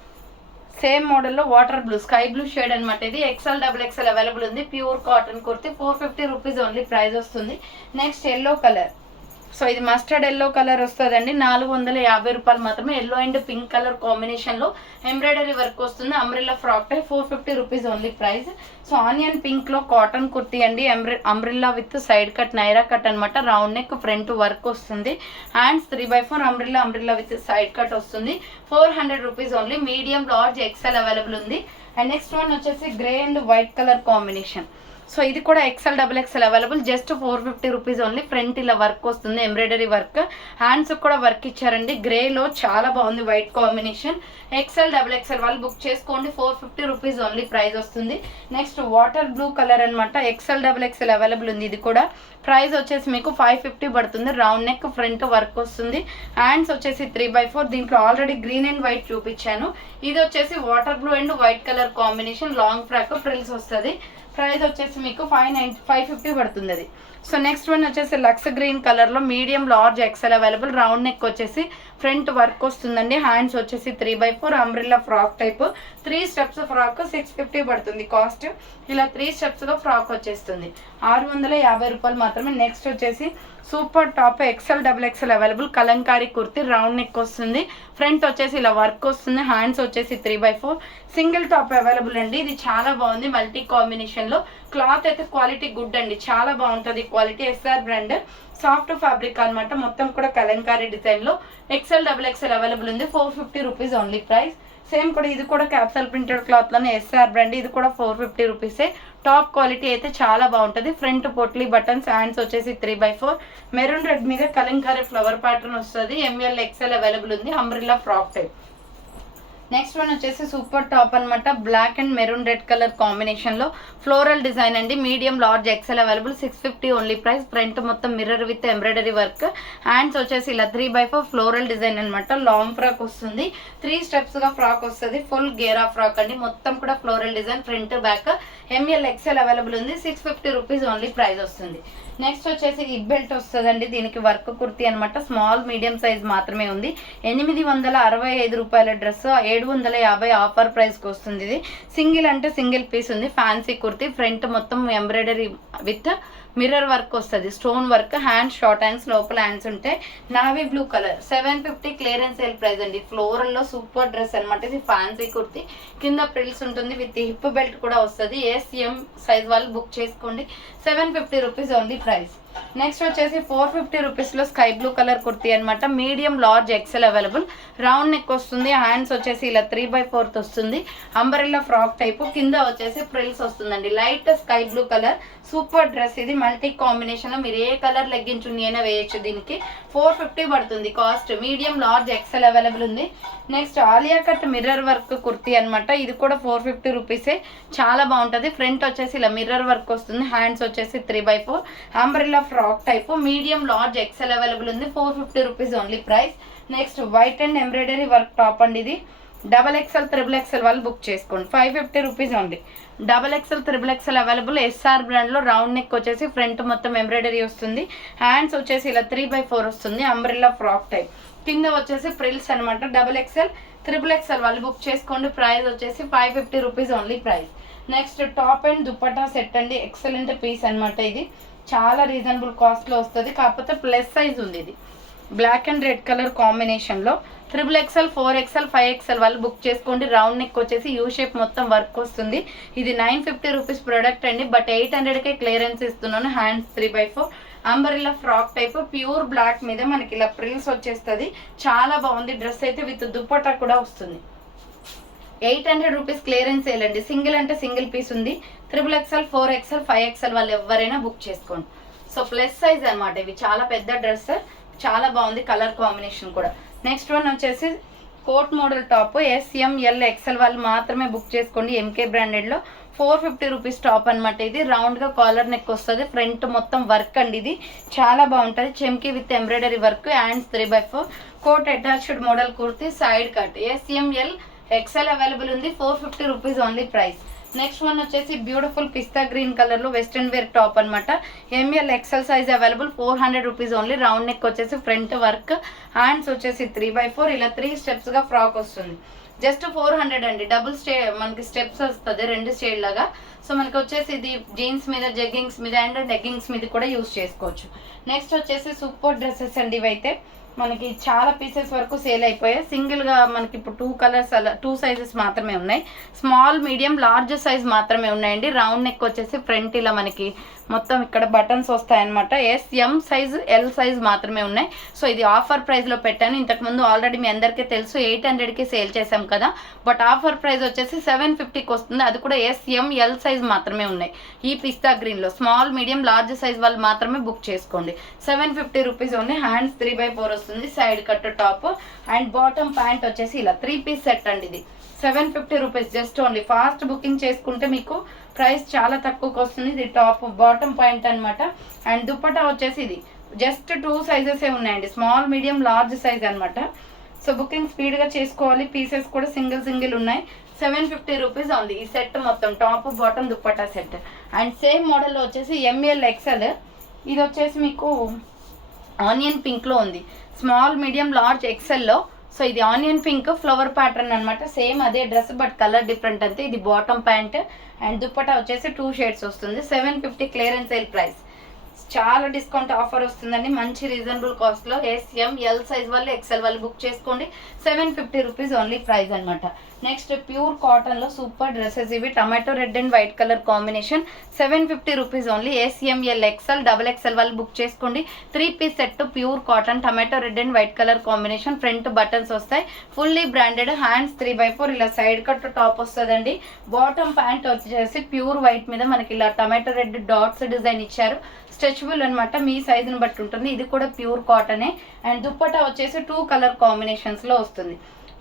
సేమ్ మోడల్లో water blue, sky blue shade అనమాట. ఇది ఎక్సెల్ డబుల్ ఎక్సెల్ అవైలబుల్ ఉంది. Pure cotton kurti. 450 rupees only price వస్తుంది. Next yellow colour. So ఇది mustard yellow colour వస్తుందండి. 450 రూపాయలు మాత్రమే. ఎల్లో అండ్ పింక్ కలర్ కాంబినేషన్లో ఎంబ్రాయిడరీ వర్క్ వస్తుంది. Umbrella frock type. 450 rupees only price. So onion పింక్లో కాటన్ కుర్తీ అండి. Umbrella with side cut Naira cut అనమాట. రౌండ్ నెక్, ఫ్రంట్ వర్క్ వస్తుంది. Hands 3/4 umbrella with side cut వస్తుంది. 400 rupees only. Medium large XL available ఉంది. And next one వచ్చేసి grey and white colour combination. So ఇది కూడా XL double XL available, just 450 rupees only. Front ఇలా work వస్తుంది, embroidery work, hands కూడా work ఇచ్చారండి. గ్రేలో చాలా బాగుంది white combination. XL double XL వాళ్ళు బుక్ చేసుకోండి, 450 రూపీస్ ఓన్లీ ప్రైస్ వస్తుంది. నెక్స్ట్ వాటర్ బ్లూ కలర్ అనమాట, ఎక్సెల్ డబుల్ ఎక్సెల్ అవైలబుల్ ఉంది. ఇది కూడా ప్రైస్ వచ్చేసి మీకు 550 పడుతుంది. రౌండ్ నెక్, ఫ్రంట్ వర్క్ వస్తుంది. హ్యాండ్స్ వచ్చేసి 3/4. దీంట్లో ఆల్రెడీ గ్రీన్ అండ్ వైట్ చూపించాను. ఇది వచ్చేసి water blue and white colour combination, long frock, frills వస్తుంది. ప్రైస్ వచ్చేసి మీకు 550 పడుతుంది అది. సో నెక్స్ట్ వన్ వచ్చేసి లక్స్ గ్రీన్ కలర్లో medium large XL available. Round neck వచ్చేసి ఫ్రంట్ వర్క్ వస్తుందండి. హ్యాండ్స్ వచ్చేసి 3/4 umbrella frock type, 3 steps frock 650 పడుతుంది కాస్ట్. ఇలా 3 స్టెప్స్గా ఫ్రాక్ వచ్చేస్తుంది, 650 రూపాయలు మాత్రమే. నెక్స్ట్ వచ్చేసి super top XL double XL available kalamkari kurti, round neck వస్తుంది. ఫ్రంట్ వచ్చేసి ఇలా వర్క్ వస్తుంది. హ్యాండ్స్ వచ్చేసి 3/4. సింగిల్ టాప్ అవైలబుల్ అండి. ఇది చాలా బాగుంది మల్టీ కాంబినేషన్ లో. క్లాత్ అయితే క్వాలిటీ గుడ్ అండి, చాలా బాగుంటుంది quality. SR brand, soft fabric అనమాట. మొత్తం కూడా కలంకారీ డిజైన్ లో ఎక్సెల్ డబుల్ ఎక్సెల్ అవైలబుల్ ఉంది. 450 రూపీస్ ఓన్లీ ప్రైస్. సేమ్ కూడా ఇది కూడా క్యాప్సల్ ప్రింటెడ్ క్లాత్ లోనే ఎస్ఆర్ బ్రాండ్. ఇది కూడా 450 రూపీసే. టాప్ క్వాలిటీ అయితే చాలా బాగుంటుంది. ఫ్రంట్ పొట్లీ బటన్స్, హ్యాండ్స్ వచ్చేసి 3/4. మెరూన్ రెడ్ మీద కలంకారీ ఫ్లవర్ ప్యాటర్న్ వస్తుంది. ఎంఎల్ ఎక్సెల్ అవైలబుల్ ఉంది, umbrella frock type. Next one వచ్చేసి సూపర్ టాప్ అనమాట, black and maroon red colour combination లో ఫ్లోరల్ డిజైన్ అండి. Medium large XL available, 650 only price. Front మొత్తం mirror with embroidery work. Hands వచ్చేసి ఇలా 3/4 floral design అనమాట. Long frock వస్తుంది, 3 steps గా ఫ్రాక్ వస్తుంది. ఫుల్ గేరా ఫ్రాక్ అండి, మొత్తం కూడా floral design. Front back ML XL available ఉంది, 650 రూపీస్ ఓన్లీ ప్రైస్ వస్తుంది. నెక్స్ట్ వచ్చేసి హిప్ బెల్ట్ వస్తుందండి. దీనికి వర్క్ కుర్తీ అనమాట. స్మాల్ మీడియం సైజ్ మాత్రమే ఉంది. 865 రూపాయల డ్రెస్ 750 ఆఫర్ ప్రైస్కి వస్తుంది. ఇది సింగిల్ అంటే సింగిల్ పీస్ ఉంది. ఫ్యాన్సీ కుర్తీ, ఫ్రంట్ మొత్తం ఎంబ్రాయిడరీ విత్ మిర్రర్ వర్క్ వస్తుంది, stone work. Hands short hands, లోపల హ్యాండ్స్ ఉంటాయి. Navy blue colour, 750 clearance sale price అండి. ఫ్లోరల్ లో సూపర్ డ్రెస్ అనమాట. ఇది ఫ్యాన్సీ కుర్తీ, కింద ప్రిల్స్ ఉంటుంది, విత్ హిప్ బెల్ట్ కూడా వస్తుంది. ఎస్ఎం సైజ్ వాళ్ళు బుక్ చేసుకోండి, 750 రూపీస్ ఓన్లీ ప్రైస్. నెక్స్ట్ వచ్చేసి 450 రూపీస్ లో స్కై బ్లూ కలర్ కుర్తీ అనమాట. Medium large XL available. Round neck వస్తుంది. హ్యాండ్స్ వచ్చేసి ఇలా 3/4 వస్తుంది. అంబరెల్లా ఫ్రాక్ టైప్, కింద వచ్చేసి ప్రిల్స్ వస్తుందండి. Light sky blue colour, super dress. ఇది మల్టీ కాంబినేషన్ లో మీరు ఏ కలర్ లెగ్గిన్ చున్నీ అయినా వేయచ్చు. దీనికి 450 పడుతుంది cost. Medium large XL available ఉంది. Next Alia cut mirror work kurti అనమాట. ఇది కూడా 450 రూపీసే, చాలా బాగుంటుంది. ఫ్రంట్ వచ్చేసి ఇలా మిర్రర్ వర్క్ వస్తుంది. హ్యాండ్స్ వచ్చేసి 3/4 umbrella frock type. Medium large XL available ఉంది, 450 rupees only price. Next white and embroidery work top అండి. ఇది డబల్ ఎక్సెల్ త్రిబుల్ ఎక్సెల్ వాళ్ళు బుక్ చేసుకోండి, 550 rupees only. Double XL triple XL available. SR brand లో round neck వచ్చేసి front మొత్తం embroidery వస్తుంది. Hands వచ్చేసి ఇలా 3/4 వస్తుంది. అంబ్రెల్లా ఫ్రాక్ టైప్, కింద వచ్చేసి ప్రిల్స్ అనమాట. డబల్ ఎక్సెల్ త్రిబుల్ ఎక్సెల్ వాళ్ళు బుక్ చేసుకోండి. ప్రైస్ వచ్చేసి 550 rupees only price. Next top and dupatta set అండి. ఎక్సలెంట్ పీస్ అనమాట. ఇది చాలా రీజనబుల్ కాస్ట్ లో వస్తుంది, కాకపోతే ప్లస్ సైజ్ ఉంది. ఇది black and red colour combination లో 3XL 4XL 5XL వాళ్ళు బుక్ చేసుకోండి. రౌండ్ నెక్ వచ్చేసి యూ షేప్ మొత్తం వర్క్ వస్తుంది. ఇది 950 రూపీస్ ప్రోడక్ట్ అండి, బట్ 800కే క్లియరెన్స్ ఇస్తున్నాను. Hands 3/4 umbrella frock type, pure black మీద మనకి ఇలా ప్రిల్స్ వచ్చేస్తుంది. చాలా బాగుంది డ్రెస్ అయితే, విత్ దుపట్టా కూడా వస్తుంది. 800 రూపీస్ క్లియరెన్స్ వేయాలండి. సింగిల్ అంటే సింగిల్ పీస్ ఉంది. 3XL 4XL 5XL వాళ్ళు ఎవరైనా బుక్ చేసుకోండి. సో ప్లస్ సైజ్ అనమాట. ఇవి చాలా పెద్ద డ్రెస్, చాలా బాగుంది కలర్ కాంబినేషన్ కూడా. నెక్స్ట్ వన్ వచ్చేసి coat model top. SML XL వాళ్ళు మాత్రమే బుక్ చేసుకోండి. MK బ్రాండెడ్ లో 450 రూపీస్ టాప్ అనమాట. ఇది రౌండ్ గా కాలర్ నెక్ వస్తుంది. ఫ్రంట్ మొత్తం వర్క్ అండి. ఇది చాలా బాగుంటుంది. చెమ్కి with embroidery work. Hands 3/4 coat attached model kurti, side cut. SML XL available ఉంది. 450 rupees only price. Next one వచ్చేసి బ్యూటిఫుల్ పిస్తా గ్రీన్ కలర్ లో వెస్ట్రన్ వేర్ టాప్ అనమాట. ML XL size available, 400 rupees only. Round neck వచ్చేసి front work. Hands వచ్చేసి 3/4 ఇలా 3 steps గా frock వస్తుంది. Just 400 అండి. డబుల్ మనకి స్టెప్స్ వస్తుంది, 2 స్టేడ్ లాగా. సో మనకి వచ్చేసి ఇది జీన్స్ మీద, జగ్గింగ్స్ మీద అండ్ లెగ్గింగ్స్ మీద కూడా యూజ్ చేసుకోవచ్చు. నెక్స్ట్ వచ్చేసి సూపర్ డ్రెస్సెస్ అండి. ఇవైతే మనకి చాలా పీసెస్ వరకు సేల్ అయిపోయాయి. సింగిల్గా మనకి ఇప్పుడు 2 కలర్స్ అలా 2 సైజెస్ మాత్రమే ఉన్నాయి. స్మాల్ మీడియం లార్జ్ సైజ్ మాత్రమే ఉన్నాయండి. రౌండ్ నెక్ వచ్చేసి ఫ్రంట్ ఇలా మనకి మొత్తం ఇక్కడ బటన్స్ వస్తాయన్నమాట. ఎం సైజ్ ఎల్ సైజ్ మాత్రమే ఉన్నాయి. సో ఇది ఆఫర్ ప్రైస్లో పెట్టాను. ఇంతకుముందు ఆల్రెడీ మీ అందరికీ తెలుసు 800కి సేల్ చేసాం కదా, బట్ ఆఫర్ ప్రైస్ వచ్చేసి 750కి వస్తుంది. అది కూడా ఎం ఎల్ సైజ్ మాత్రమే ఉన్నాయి. ఈ పిస్తా గ్రీన్లో స్మాల్ మీడియం లార్జ్ సైజ్ వాళ్ళు మాత్రమే బుక్ చేసుకోండి. 750 రూపీస్ ఓన్లీ. హ్యాండ్స్ 3/4 వస్తుంది, side cut top and bottom pant వచ్చేసి ఇలా 3 పీస్ సెట్ అండి. ఇది 750 rupees just only. Fast booking చేసుకుంటే మీకు ప్రైస్ చాలా తక్కువకి వస్తుంది. ఇది టాప్ బాటమ్ పాయింట్ అనమాట. అండ్ దుప్పటా వచ్చేసి ఇది జస్ట్ 2 సైజెస్ ఉన్నాయండి, స్మాల్ మీడియం లార్జ్ సైజ్ అనమాట. సో బుకింగ్ స్పీడ్గా చేసుకోవాలి. పీసెస్ కూడా సింగిల్ ఉన్నాయి. 750 రూపీస్ ఉంది ఈ సెట్ మొత్తం, top bottom dupatta set. And same మోడల్లో వచ్చేసి ఎంఎల్ ఎక్సెల్. ఇది వచ్చేసి మీకు ఆనియన్ పింక్లో ఉంది, స్మాల్ మీడియం లార్జ్ ఎక్సెల్లో. సో ఇది ఆనియన్ పింక్ ఫ్లవర్ ప్యాటర్న్ అనమాట. సేమ్ అదే డ్రెస్ బట్ కలర్ డిఫరెంట్ అంతే. ఇది బాటమ్ ప్యాంట్ అండ్ దుప్పటా వచ్చేసి 2 షేడ్స్ వస్తుంది. 750 క్లియరెన్స్ సేల్ ప్రైస్. చాలా డిస్కౌంట్ ఆఫర్ వస్తుందండి, మంచి రీజనబుల్ కాస్ట్లో. ఎం ఎల్ సైజ్ వాళ్ళు ఎక్సెల్ వాళ్ళు బుక్ చేసుకోండి. 750 రూపీస్ ఓన్లీ ప్రైస్ అనమాట. నెక్స్ట్ ప్యూర్ కాటన్లో సూపర్ డ్రెస్సెస్ ఇవి, tomato red and white colour combination. 750 rupees only. M L XL double XL వాళ్ళు బుక్ చేసుకోండి. 3 piece set pure cotton, tomato red and white colour combination. Front buttons వస్తాయి, fully branded. Hands 3/4 ఇలా side cut top వస్తుందండి. Bottom pant వచ్చేసి pure white మీద మనకి ఇలా tomato red dots design ఇచ్చారు. స్ట్రెచబుల్ అనమాట, మీ సైజుని బట్టి ఉంటుంది. ఇది కూడా ప్యూర్ కాటనే. అండ్ దుప్పటా వచ్చేసి 2 కలర్ కాంబినేషన్స్లో వస్తుంది.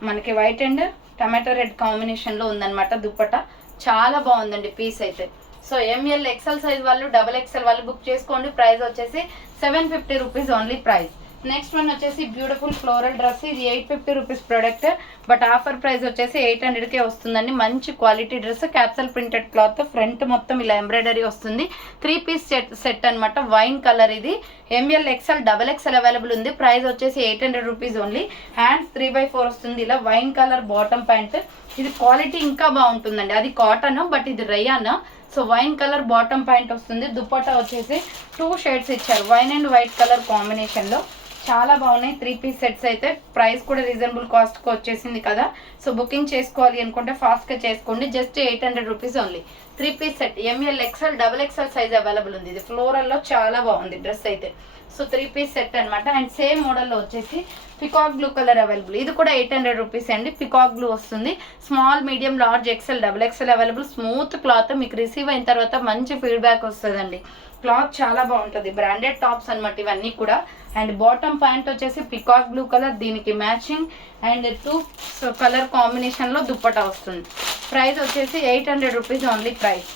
మనకి వైట్ అండ్ టమాటో రెడ్ కాంబినేషన్లో ఉందన్నమాట దుప్పటా. చాలా బాగుందండి పీస్ అయితే. సో ఎంఎల్ ఎక్సెల్ సైజ్ వాళ్ళు డబల్ ఎక్సెల్ వాళ్ళు బుక్ చేసుకోండి. ప్రైస్ వచ్చేసి 750 rupees only price. Next one వచ్చేసి బ్యూటిఫుల్ ఫ్లోరల్ డ్రెస్. ఇది 850 rupees product, but offer price వచ్చేసి 800కే వస్తుందండి. మంచి quality dress, capsule printed cloth. Front మొత్తం ఇలా ఎంబ్రాయిడరీ వస్తుంది. 3 పీస్ సెట్ అనమాట. Wine colour. ఇది ML XL double XL available ఉంది. ప్రైస్ వచ్చేసి 800 రూపీస్ ఓన్లీ. హ్యాండ్స్ 3/4 వస్తుంది. ఇలా వైన్ కలర్ బాటమ్ ప్యాంట్. ఇది క్వాలిటీ ఇంకా బాగుంటుందండి. అది కాటన్ బట్ ఇది rayon. So wine colour bottom pant వస్తుంది. దుప్పటా వచ్చేసి 2 షేడ్స్ ఇచ్చారు, వైన్ అండ్ వైట్ కలర్ కాంబినేషన్లో. చాలా బాగున్నాయి 3 పీస్ సెట్స్ అయితే. ప్రైస్ కూడా రీజనబుల్ కాస్ట్కి వచ్చేసింది కదా. సో బుకింగ్ చేసుకోవాలి అనుకుంటే ఫాస్ట్గా చేసుకోండి. Just 800 rupees only. 3 piece set ML XL double XL size available ఉంది. ఇది ఫ్లోరల్లో చాలా బాగుంది డ్రెస్ అయితే. సో 3 పీస్ సెట్ అనమాట. అండ్ సేమ్ మోడల్లో వచ్చేసి పికాక్ బ్లూ కలర్ అవైలబుల్. ఇది కూడా 800 రూపీస్ అండి. పికాక్ బ్లూ వస్తుంది. Small medium large XL double XL available. Smooth cloth. మీకు రిసీవ్ అయిన తర్వాత మంచి ఫీడ్బ్యాక్ వస్తుందండి. క్లాత్ చాలా బాగుంటుంది. బ్రాండెడ్ టాప్స్ అనమాట ఇవన్నీ కూడా. అండ్ బాటమ్ ప్యాంట్ వచ్చేసి పికాక్ బ్లూ కలర్, దీనికి మ్యాచింగ్ అండ్ 2 కలర్ కాంబినేషన్లో దుప్పటా వస్తుంది. ప్రైస్ వచ్చేసి 800 రూపీస్ ఓన్లీ ప్రైస్.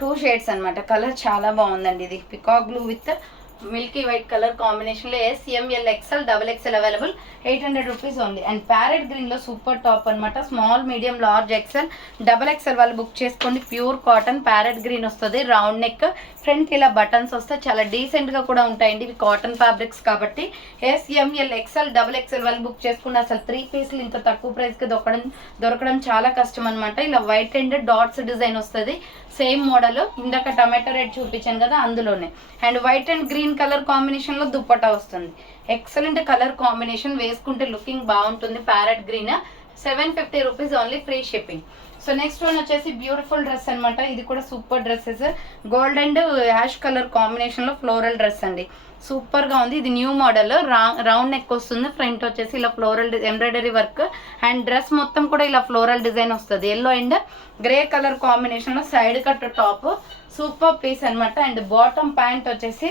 2 షేడ్స్ అనమాట. కలర్ చాలా బాగుందండి. ఇది peacock blue with milky white colour కాంబినేషన్లో. ML XL double XL available. 800 rupees only. And parrot గ్రీన్లో సూపర్ టాప్ అనమాట. Small medium large XL double XL వాళ్ళు బుక్ చేసుకోండి. ప్యూర్ కాటన్ ప్యారెట్ గ్రీన్ వస్తుంది. రౌండ్ నెక్, ఫ్రంట్ ఇలా buttons వస్తాయి. చాలా డీసెంట్గా కూడా ఉంటాయండి. ఇవి కాటన్ ఫ్యాబ్రిక్స్ కాబట్టి. ఎంఎల్ ఎక్సెల్ డబల్ ఎక్సెల్ వాళ్ళు బుక్ చేసుకుంటే అసలు 3 పీస్లు ఇంత తక్కువ ప్రైస్కి దొరకడం చాలా కష్టం అనమాట. ఇలా వైట్ అండ్ డాట్స్ డిజైన్ వస్తుంది. సేమ్ మోడల్ ఇందాక టమాటో రెడ్ చూపించాను కదా అందులోనే. And white and green colour కాంబినేషన్లో దుప్పటా వస్తుంది. ఎక్సలెంట్ కలర్ కాంబినేషన్, వేసుకుంటే లుకింగ్ బాగుంటుంది. Parrot green. 750 rupees only, free shipping. So next one వచ్చేసి బ్యూటిఫుల్ డ్రెస్ అనమాట. ఇది కూడా super dresses. Gold and ash colour కాంబినేషన్లో ఫ్లోరల్ డ్రెస్ అండి. సూపర్గా ఉంది. ఇది న్యూ మోడల్. రౌండ్ నెక్ వస్తుంది. ఫ్రంట్ వచ్చేసి ఇలా floral embroidery work. And dress మొత్తం కూడా ఇలా ఫ్లోరల్ డిజైన్ వస్తుంది. ఎల్లో అండ్ గ్రే కలర్ కాంబినేషన్లో side cut top. Super piece అనమాట. అండ్ బాటమ్ ప్యాంట్ వచ్చేసి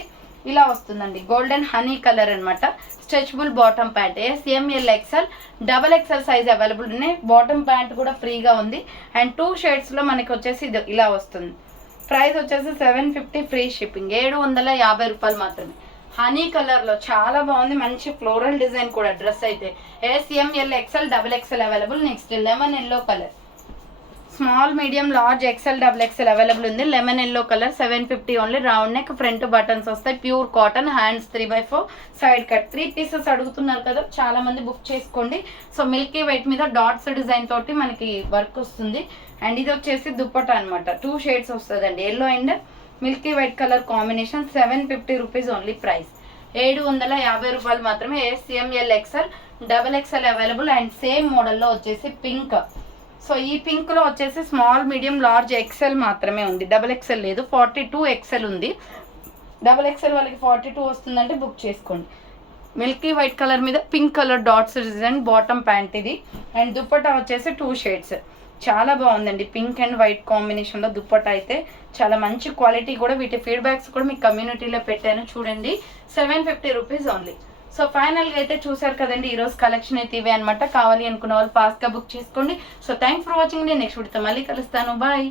ఇలా వస్తుందండి. గోల్డెన్ హనీ కలర్ అనమాట. Stretchable bottom pant. ML XL double XL size available ఉన్నాయి. బాటమ్ ప్యాంట్ కూడా ఫ్రీగా ఉంది. అండ్ 2 షేడ్స్లో మనకి వచ్చేసి ఇది ఇలా వస్తుంది. ప్రైస్ వచ్చేసి 750, ఫ్రీ షిప్పింగ్. 750 రూపాయలు మాత్రమే. హనీ కలర్లో చాలా బాగుంది. మంచి ఫ్లోరల్ డిజైన్ కూడా డ్రెస్ అయితే. ML XL double XL available. Next lemon yellow colour. Small medium large XL double XL available ఉంది. Lemon yellow colour. 750 only. Round neck, front buttons వస్తాయి. Pure cotton. Hands 3/4, side cut. 3 pieces అడుగుతున్నారు కదా చాలా మంది, book చేసుకోండి. So milky white మీద dots design తోటి మనకి వర్క్ వస్తుంది. అండ్ ఇది వచ్చేసి దుప్పటా అనమాట. 2 షేడ్స్ వస్తుందండి. Yellow and milky white colour combination. 750 rupees only price. రూపాయలు మాత్రమే. SML XL XXL available. And same మోడల్లో వచ్చేసి పింక్. సో ఈ పింక్లో వచ్చేసి స్మాల్, మీడియం, లార్జ్, XL మాత్రమే ఉంది. XXL లేదు. 42 XL ఉంది. XXL వాళ్ళకి 42 వస్తుందంటే బుక్ చేసుకోండి. మిల్కీ వైట్ కలర్ మీద pink colour dots design bottom pant ఇది. అండ్ దుప్పట్టా వచ్చేసి 2 షేడ్స్. చాలా బాగుందండి. పింక్ అండ్ వైట్ కాంబినేషన్లో దుప్పట్టా అయితే చాలా మంచి క్వాలిటీ కూడా. వీటి ఫీడ్బ్యాక్స్ కూడా మీ కమ్యూనిటీలో పెట్టాను చూడండి. 750 రూపీస్ ఓన్లీ. సో ఫైనల్గా అయితే చూసారు కదండి, ఈరోజు కలెక్షన్ అయితే ఇవే అనమాట. కావాలి అనుకున్న వాళ్ళు ఫాస్ట్గా బుక్ చేసుకోండి. So thanks for watching. నేను నెక్స్ట్ వీడియోతో మళ్ళీ కలుస్తాను. బాయ్.